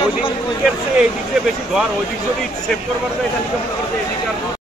ওই দিকে বেশি ঘর ওই দিক যদি সেভ করবার যায় তাহলে